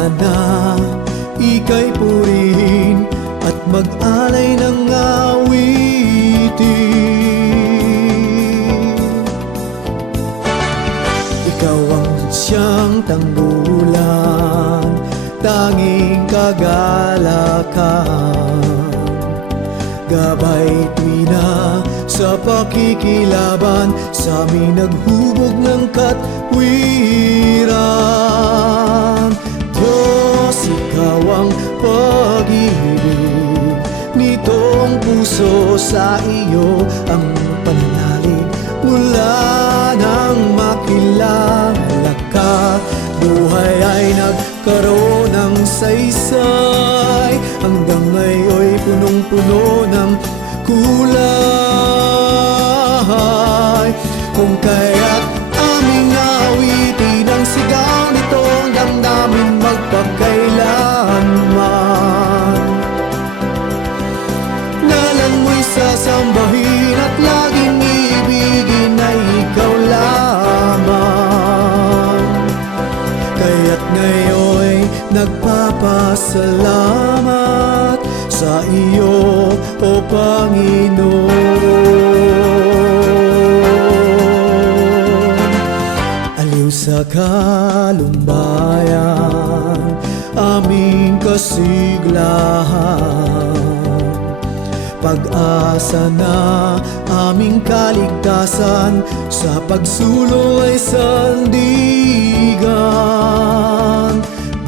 Sana ika'y purihin at mag-alay ng awitin. Ikaw ang siyang tanggulan, tanging kagalakan, gabay tuwina sa pakikilaban, sa aming naghubog ng katwiran. Diyos, ikaw ang pag-ibig, nitong puso sa iyo ang pananalig. Mula nang makilala ka, buhay ay nagkaroon ng saysay, hanggang ngayon'y punong-puno ng kulay. Kung kaya't aming awitin ang sigaw nitong damdamin magpakailanman. Ngalan mo'y sasambahin at laging ibigin na ikaw lamang. Kaya't ngayon'y nagpapasalamat sa iyo, O Panginoon. Aliw sa kalumbayan, aming kasiglahan, pag-asa na aming kaligtasan, sa pagsulong ay sandigan.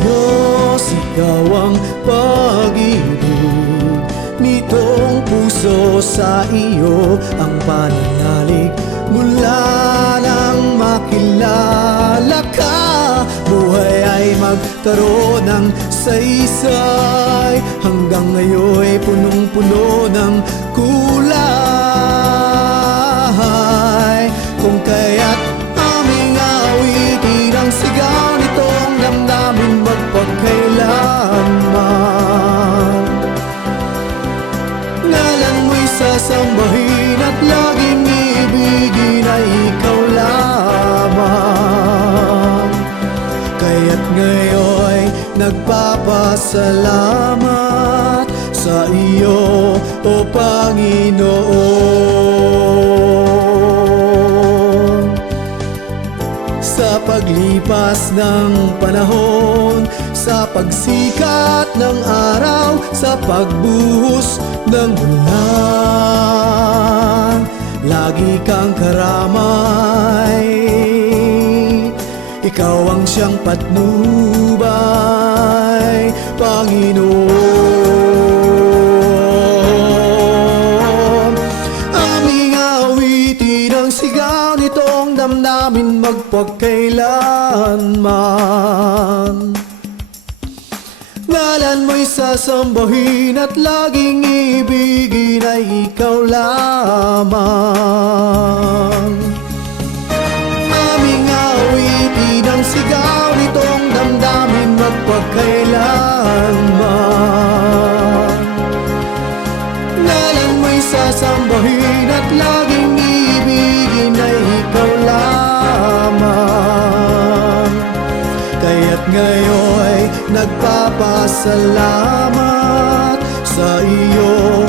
Diyos, ikaw ang pag-ibig, nitong puso sa iyo ang pananalig. Mula nang makilala ka, buhay ay magkaroon ng saysay, hanggang ngayon'y punong-puno ng kulay. Kung kaya't aming awitin ang sigaw nitong damdamin magpakailanman. Ngalan mo'y sasambahin at laging ibigin ay ikaw lamang. Kaya't ngayon'y nagpapasalamat sa iyo, O Panginoon. Sa paglipas ng panahon, sa pagsikat ng araw, sa pagbuhos ng ulan, lagi kang karamay. Ikaw ang siyang patnubay, Panginoon. Aming awitin ang sigaw nitong damdamin magpakailanman. Ngalan mo'y sasambahin at laging ibigin ay ikaw lamang. Aming awitin ang sigaw nitong damdamin magpakailanman. Ngalan mo'y sasambahin at laging ibigin ay ikaw lamang. Kaya't ngayon'y nagpapasalamat sa iyo,